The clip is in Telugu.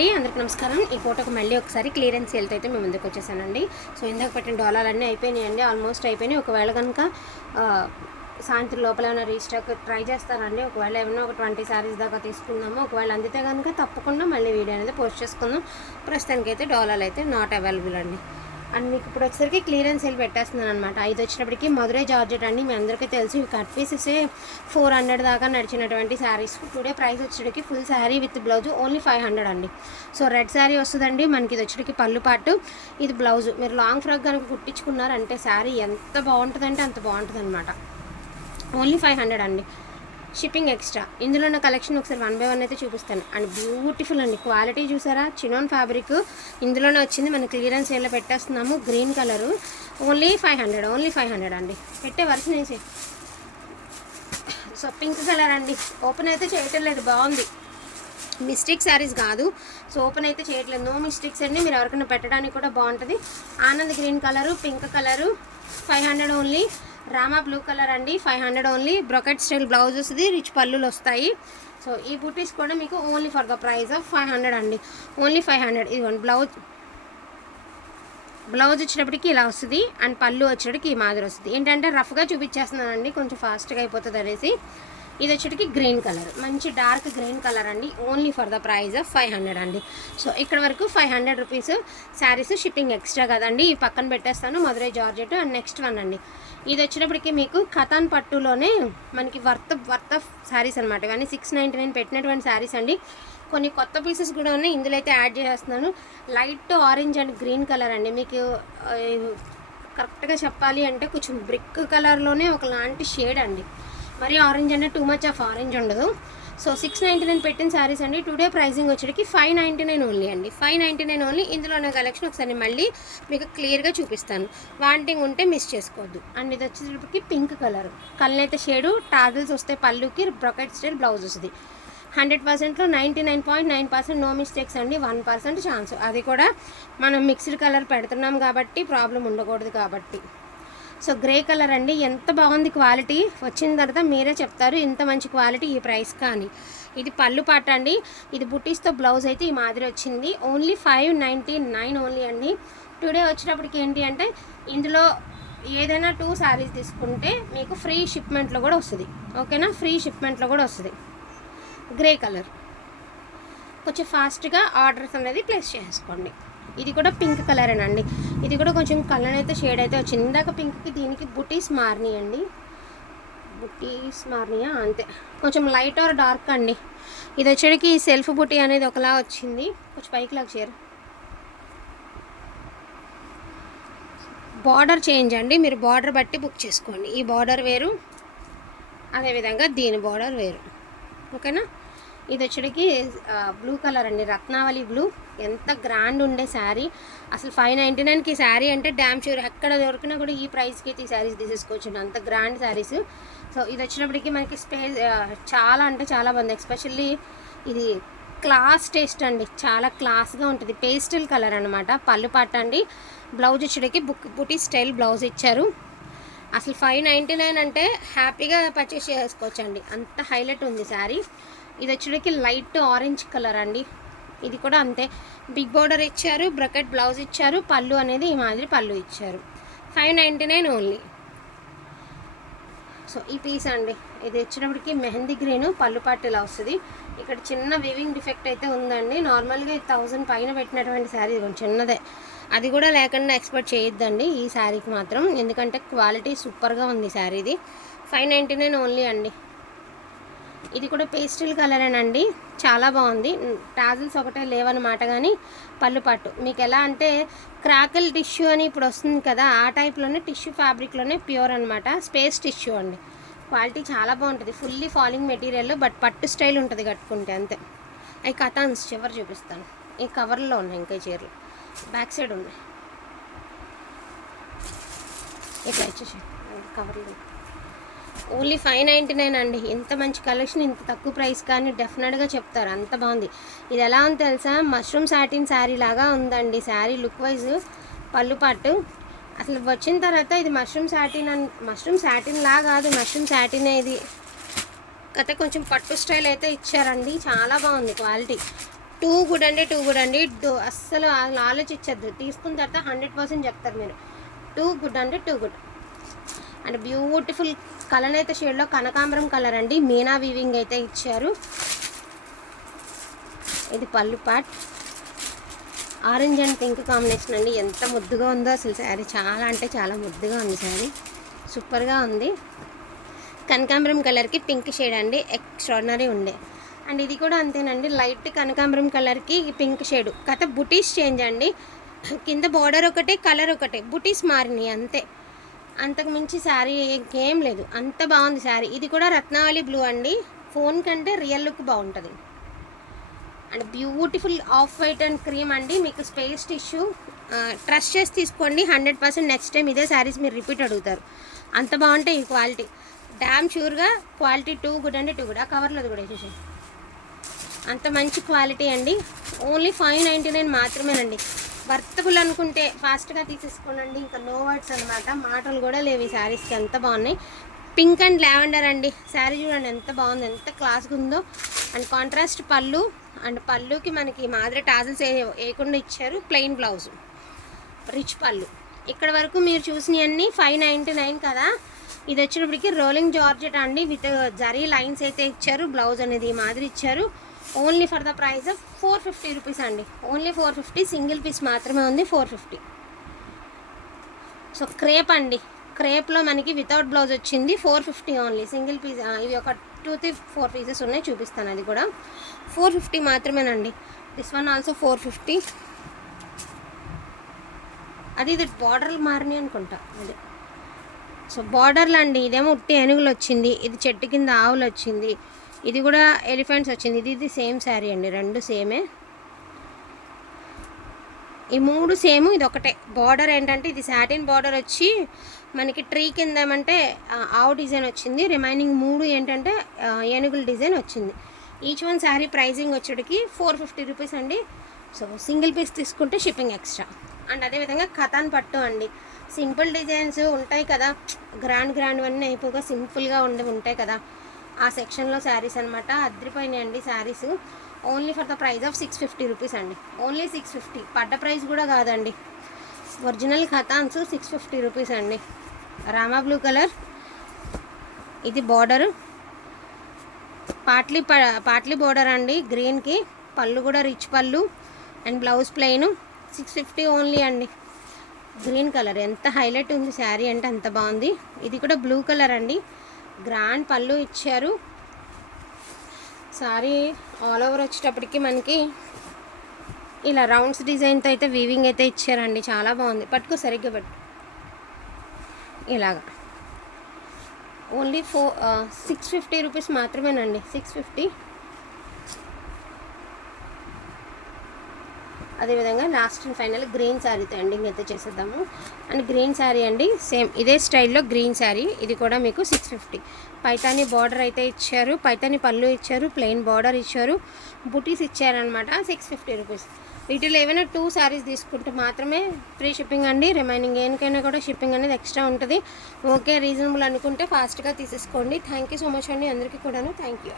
అందరికీ నమస్కారం. ఈ ఫోటోకి మళ్ళీ ఒకసారి క్లియరెన్స్ సేల్తో అయితే మేము ముందుకు వచ్చేసానండి. సో ఇందాక పెట్టిన డాలర్లన్నీ అయిపోయినాయండి, ఆల్మోస్ట్ అయిపోయినాయి. ఒకవేళ కనుక సాయంత్రం లోపల ఏమైనా రీస్టాక్ ట్రై చేస్తానండి. ఒకవేళ ఏమైనా ఒక 20 శారీస్ దాకా తీసుకుందాము. ఒకవేళ అందితే కనుక తప్పకుండా మళ్ళీ వీడియో అనేది పోస్ట్ చేసుకుందాం. ప్రస్తుతానికైతే డాలర్లు అయితే నాట్ అవైలబుల్ అండి. అండ్ మీకు ఇప్పుడు వచ్చేసరికి క్లియరెన్స్ సేల్ పెట్టేస్తున్నాను అనమాట. 5 వచ్చినప్పటికీ మధురై జార్జెట్ అండి. మీ అందరికీ తెలుసు ఇవి కట్ పీసెసే 400 దాకా నడిచినటువంటి శారీస్. టుడే ప్రైస్ వచ్చేటికి full sari with blouse only 500 అండి. సో రెడ్ శారీ వస్తుందండి మనకి. ఇది వచ్చేటికి పళ్ళు పాటు, ఇది బ్లౌజ్. మీరు లాంగ్ ఫ్రాక్ కనుక కుట్టించుకున్నారంటే శారీ ఎంత బాగుంటుందంటే అంత బాగుంటుంది అనమాట. ఓన్లీ 500 అండి, షిప్పింగ్ ఎక్స్ట్రా. ఇందులో ఉన్న కలెక్షన్ ఒకసారి 1 by 1 అయితే చూపిస్తాను. అండ్ బ్యూటిఫుల్ అండి, క్వాలిటీ చూసారా, చినాన్ ఫ్యాబ్రిక్ ఇందులోనే వచ్చింది. మన క్లియరెన్స్ సేల్లో పెట్టేస్తున్నాము. గ్రీన్ కలరు ఓన్లీ 500, ఓన్లీ 500 అండి. పెట్టే వర్షన్ వేసి. సో పింక్ కలర్ అండి, ఓపెన్ అయితే చేయటం లేదు, బాగుంది. మిస్టేక్ శారీస్ కాదు, సో ఓపెన్ అయితే చేయట్లేదు, నో మిస్టేక్స్ అండి. మీరు ఎవరికైనా పెట్టడానికి కూడా బాగుంటుంది. Anand green colour, pink colour 500 only. Rama blue colour అండి 500 ఓన్లీ. బ్రొకెట్ స్టైల్ బ్లౌజ్ వస్తుంది, రిచ్ పళ్ళులు వస్తాయి. సో ఈ బూటీస్ కూడా మీకు only for the price of 500 అండి, ఓన్లీ 500. ఇదిగోండి బ్లౌజ్ వచ్చినప్పటికి ఇలా వస్తుంది. అండ్ పళ్ళు వచ్చేటికి ఈ మాదిరి వస్తుంది. ఏంటంటే రఫ్గా చూపించేస్తున్నానండి, కొంచెం ఫాస్ట్గా అయిపోతుంది అనేసి. ఇది వచ్చేటికి గ్రీన్ కలర్, మంచి డార్క్ గ్రీన్ కలర్ అండి, only for the price of 500 అండి. సో ఇక్కడ వరకు 500 రూపీస్ శారీస్, షిప్పింగ్ ఎక్స్ట్రా కదండి. ఈ పక్కన పెట్టేస్తాను Madurai georgette. And next one అండి, ఇది వచ్చేటప్పటికి మీకు కథాన్ పట్టులోనే మనకి వర్త్ ఆఫ్ శారీస్ అనమాట. ఇవన్నీ 699 పెట్టినటువంటి శారీస్ అండి. కొన్ని కొత్త పీసెస్ కూడా ఉన్నాయి, ఇందులో అయితే యాడ్ చేస్తున్నాను. Light orange and green colour అండి. మీకు కరెక్ట్గా చెప్పాలి అంటే కొంచెం బ్రిక్ కలర్లోనే ఒకలాంటి షేడ్ అండి. మరి ఆరెంజ్ అంటే టూ మచ్ ఆఫ్ ఆరెంజ్ ఉండదు. సో 699 పెట్టిన శారీస్ అండి. టుడే ప్రైసింగ్ వచ్చేటికి 599 ఓన్లీ అండి, 599 ఓన్లీ. ఇందులో ఉన్న కలెక్షన్ ఒకసారి మళ్ళీ మీకు క్లియర్గా చూపిస్తాను, వాంటింగ్ ఉంటే మిస్ చేసుకోవద్దు. అండ్ ఇది వచ్చేటప్పటికి పింక్ కలర్, కళ్ళనైతే షేడు, టాజిల్స్ వస్తాయి పళ్ళుకి, బ్రొకెట్ స్టైల్ బ్లౌజ్ వస్తుంది. 100%లో 99.9% నో మిస్టేక్స్ అండి, 1% ఛాన్స్. అది కూడా మనం మిక్స్డ్ కలర్ పెడుతున్నాం కాబట్టి ప్రాబ్లం ఉండకూడదు కాబట్టి. సో గ్రే కలర్ అండి, ఎంత బాగుంది క్వాలిటీ. వచ్చిన తర్వాత మీరే చెప్తారు ఇంత మంచి క్వాలిటీ ఈ ప్రైస్ కానీ. ఇది పళ్ళు పాట అండి, ఇది బుటీస్తో బ్లౌజ్ అయితే ఈ మాదిరి వచ్చింది. ఓన్లీ 599 ఓన్లీ అండి. టుడే వచ్చినప్పటికి ఏంటి అంటే ఇందులో ఏదైనా 2 శారీస్ తీసుకుంటే మీకు ఫ్రీ షిప్మెంట్లో కూడా వస్తుంది, ఓకేనా, ఫ్రీ షిప్మెంట్లో కూడా వస్తుంది. గ్రే కలర్ కొంచెం ఫాస్ట్గా ఆర్డర్స్ అనేది ప్లేస్ చేసుకోండి. ఇది కూడా పింక్ కలరేనండి, ఇది కూడా కొంచెం కలర్ అయితే షేడ్ అయితే వచ్చింది. ఇందాక పింక్కి దీనికి బుటీస్ మారినాయండి, బుటీస్ మారినాయా అంతే, కొంచెం లైట్ ఆర్ డార్క్ అండి. ఇది వచ్చేటికి సెల్ఫ్ బుటీ అనేది ఒకలా వచ్చింది, కొంచెం పైకి లాగా చేరు. బార్డర్ చేంజ్ అండి, మీరు బార్డర్ బట్టి బుక్ చేసుకోండి. ఈ బార్డర్ వేరు, అదేవిధంగా దీని బార్డర్ వేరు, ఓకేనా. ఇది వచ్చేటికి బ్లూ కలర్ అండి, రత్నావళి బ్లూ. ఎంత గ్రాండ్ ఉండే శారీ అసలు. 599కి శారీ అంటే డ్యామ్ షూర్ ఎక్కడ దొరికినా కూడా ఈ ప్రైస్కి అయితే ఈ శారీస్ తీసేసుకోవచ్చు, అంత గ్రాండ్ శారీస్. సో ఇది వచ్చినప్పటికీ మనకి స్పేస్ చాలా అంటే చాలా బాగుంది. ఎస్పెషల్లీ ఇది క్లాస్ టేస్ట్ అండి, చాలా క్లాస్గా ఉంటుంది. పేస్టల్ కలర్ అనమాట. పళ్ళు పాట అండి, బ్లౌజ్ వచ్చేటికి బుటీ స్టైల్ బ్లౌజ్ ఇచ్చారు. అసలు 599 అంటే హ్యాపీగా పర్చేస్ చేసుకోవచ్చు అండి, అంత హైలైట్ ఉంది శారీ. ఇది వచ్చేటికి లైట్ ఆరెంజ్ కలర్ అండి, ఇది కూడా అంతే. బిగ్ బార్డర్ ఇచ్చారు, బ్రకెట్ బ్లౌజ్ ఇచ్చారు, పళ్ళు అనేది ఈ మాదిరి పళ్ళు ఇచ్చారు. 599 ఓన్లీ. సో ఈ పీస్ అండి, ఇది వచ్చినప్పటికి మెహందీ గ్రీన్, పళ్ళు పాటు ఇలా వస్తుంది. ఇక్కడ చిన్న వీవింగ్ డిఫెక్ట్ అయితే ఉందండి. నార్మల్గా 1000 పైన పెట్టినటువంటి శారీ కొంచెం చిన్నదే, అది కూడా లేకుండా ఎక్స్పెక్ట్ చేయొద్దండి ఈ శారీకి మాత్రం, ఎందుకంటే క్వాలిటీ సూపర్గా ఉంది శారీది. 599 ఓన్లీ అండి. ఇది కూడా పేస్టల్ కలరేనండి, చాలా బాగుంది. టాజిల్స్ ఒకటే లేవన్నమాట, కానీ పళ్ళు పట్టు మీకు ఎలా అంటే క్రాకల్ టిష్యూ అని ఇప్పుడు వస్తుంది కదా, ఆ టైప్లోనే టిష్యూ ఫ్యాబ్రిక్లోనే ప్యూర్ అనమాట, స్పేస్ టిష్యూ అండి. క్వాలిటీ చాలా బాగుంటుంది, ఫుల్లీ ఫాలింగ్ మెటీరియల్, బట్ పట్టు స్టైల్ ఉంటుంది కట్టుకుంటే అంతే. అవి కథాన్స్ చివరి చూపిస్తాను. ఈ కవర్లో ఉన్నాయి ఇంకా చీరలు, బ్యాక్ సైడ్ ఉన్నాయి. ఇట్లా వచ్చేసి కవర్లో ఓన్లీ 599 అండి. ఇంత మంచి కలెక్షన్ ఇంత తక్కువ ప్రైస్ కానీ డెఫినెట్గా చెప్తారు, అంత బాగుంది. ఇది ఎలా ఉంది తెలుసా, మష్రూమ్ సాటిన్ శారీ లాగా ఉందండి శారీ లుక్ వైజ్. పళ్ళు పట్టు అసలు వచ్చిన తర్వాత ఇది మష్రూమ్ సాటిన్ లా కాదు, మష్రూమ్ సాటిన్ ఇది. కథ కొంచెం పట్టు స్టైల్ అయితే ఇచ్చారండి, చాలా బాగుంది క్వాలిటీ. టూ గుడ్ అండి అస్సలు ఆలోచించద్దు, తీసుకున్న తర్వాత 100% చెప్తారు మీరు. Too good and beautiful colour అయితే షేడ్లో కనకాంబరం కలర్ అండి, మీనా వీవింగ్ అయితే ఇచ్చారు. ఇది పళ్ళు part, orange and pink combination అండి. ఎంత ముద్దుగా ఉందో అసలు శారీ, చాలా అంటే చాలా ముద్దుగా ఉంది శారీ, సూపర్గా ఉంది. కనకాంబరం కలర్కి పింక్ షేడ్ అండి, ఎక్స్ట్రాడినరీ ఉండే. అండ్ ఇది కూడా అంతేనండి, లైట్ కనకాంబరం కలర్కి పింక్ షేడు. కథ బుటీస్ చేంజ్ అండి, కింద బార్డర్ ఒకటే కలర్ ఒకటే, బుటీస్ మారినాయి అంతే, అంతకు మించి శారీ ఇంకేం లేదు. అంత బాగుంది శారీ. ఇది కూడా రత్నావళి బ్లూ అండి, ఫోన్ కంటే రియల్ లుక్ బాగుంటుంది. And beautiful off white and cream అండి. మీకు స్పేస్ టిష్యూ ట్రస్ట్ చేసి తీసుకోండి, 100% నెక్స్ట్ టైం ఇదే శారీస్ మీరు రిపీట్ అడుగుతారు, అంత బాగుంటాయి ఈ క్వాలిటీ. డ్యామ్ షూర్గా క్వాలిటీ టూ గుడ్ ఆ కవర్లో కూడా వేసేసి, అంత మంచి క్వాలిటీ అండి. ఓన్లీ 599 మాత్రమేనండి. వర్తబుల్ అనుకుంటే ఫాస్ట్గా తీసేసుకోనండి, ఇంకా నో వర్డ్స్ అనమాట, మాటలు కూడా లేవు ఈ శారీస్కి, ఎంత బాగున్నాయి. పింక్ అండ్ లావెండర్ అండి శారీ, చూడండి ఎంత బాగుంది, ఎంత క్లాస్గా ఉందో. అండ్ కాంట్రాస్ట్ పళ్ళు, అండ్ పళ్ళుకి మనకి మాదిరి టాజల్స్ వేయకుండా ఇచ్చారు, ప్లెయిన్ బ్లౌజ్, రిచ్ పళ్ళు. ఇక్కడ వరకు మీరు చూసినవన్నీ 599 కదా. ఇది వచ్చేటప్పటికి రోలింగ్ జార్జెట్ అండి, విత్ జరీ లైన్స్ అయితే ఇచ్చారు, బ్లౌజ్ అనేది ఈ మాదిరి ఇచ్చారు. Only for the price of 450 rupees అండి, ఓన్లీ 450. సింగిల్ పీస్ మాత్రమే ఉంది, 450. సో క్రేప్ అండి, క్రేప్లో మనకి వితౌట్ బ్లౌజ్ వచ్చింది, 450 ఓన్లీ. సింగిల్ పీస్, ఇవి ఒక 2-4 పీసెస్ ఉన్నాయి, చూపిస్తాను, అది కూడా 450 మాత్రమేనండి. This one also 450. అది ఇది బార్డర్లు మారినాయి అనుకుంటా అది. సో బార్డర్లు అండి, ఇదేమో ఉట్టి ఏనుగులు వచ్చింది, ఇది చెట్టు కింద ఆవులు వచ్చింది, ఇది కూడా ఎలిఫెంట్స్ వచ్చింది. ఇది సేమ్ శారీ అండి, రెండు సేమే, ఈ మూడు సేమ్, ఇది ఒకటే. బార్డర్ ఏంటంటే ఇది సాటిన్ బార్డర్ వచ్చి మనకి ట్రీ కింద ఏమంటే ఆవు డిజైన్ వచ్చింది, రిమైనింగ్ మూడు ఏంటంటే ఏనుగుల డిజైన్ వచ్చింది. ఈచ్ వన్ శారీ ప్రైజింగ్ వచ్చేటికి 450 రూపీస్ అండి. సో సింగిల్ పీస్ తీసుకుంటే షిప్పింగ్ ఎక్స్ట్రా. అండ్ అదేవిధంగా కథాన్ పట్టు అండి, సింపుల్ డిజైన్స్ ఉంటాయి కదా, గ్రాండ్ అన్నీ అయిపోగా సింపుల్గా ఉంటాయి కదా, ఆ సెక్షన్లో శారీస్ అనమాట, అద్దరిపోయినాయి అండి saris. Only for the price of 650 rupees అండి, ఓన్లీ 650. పడ్డ ప్రైస్ కూడా కాదండి, ఒరిజినల్ ఖతాన్స్ 650 రూపీస్ అండి. రామా బ్లూ కలర్, ఇది బార్డరు, పాట్లీ బార్డర్ అండి గ్రీన్కి, పళ్ళు కూడా రిచ్ పళ్ళు, అండ్ బ్లౌజ్ ప్లెయిన్, 650 ఓన్లీ అండి. గ్రీన్ కలర్ ఎంత హైలైట్ ఉంది శారీ అంటే అంత బాగుంది. ఇది కూడా బ్లూ కలర్ అండి, గ్రాండ్ పళ్ళు ఇచ్చారు. సారీ ఆల్ ఓవర్ వచ్చేటప్పటికి మనకి ఇలా రౌండ్స్ డిజైన్తో అయితే వీవింగ్ అయితే ఇచ్చారండి, చాలా బాగుంది. పట్టుకో సరిగ్గా పట్టు, ఇలాగా. ఓన్లీ 650 రూపీస్ మాత్రమేనండి, 650. అదేవిధంగా లాస్ట్ అండ్ ఫైనల్ గ్రీన్ శారీతో ఎండింగ్ అయితే చేసేద్దాము. అండ్ గ్రీన్ శారీ అండి, సేమ్ ఇదే స్టైల్లో గ్రీన్ శారీ, ఇది కూడా మీకు 650. పైతాని బార్డర్ అయితే ఇచ్చారు, పైతాని పళ్ళు ఇచ్చారు, ప్లెయిన్ బార్డర్ ఇచ్చారు, బుటీస్ ఇచ్చారనమాట, 650 రూపీస్. వీటిలో ఏమైనా 2 శారీస్ తీసుకుంటే మాత్రమే ఫ్రీ షిప్పింగ్ అండి, రిమైనింగ్ ఏనికైనా కూడా షిప్పింగ్ అనేది ఎక్స్ట్రా ఉంటుంది. ఓకే, రీజనబుల్ అనుకుంటే ఫాస్ట్గా తీసేసుకోండి. థ్యాంక్ యూ సో మచ్ అండి అందరికీ కూడాను, థ్యాంక్ యూ.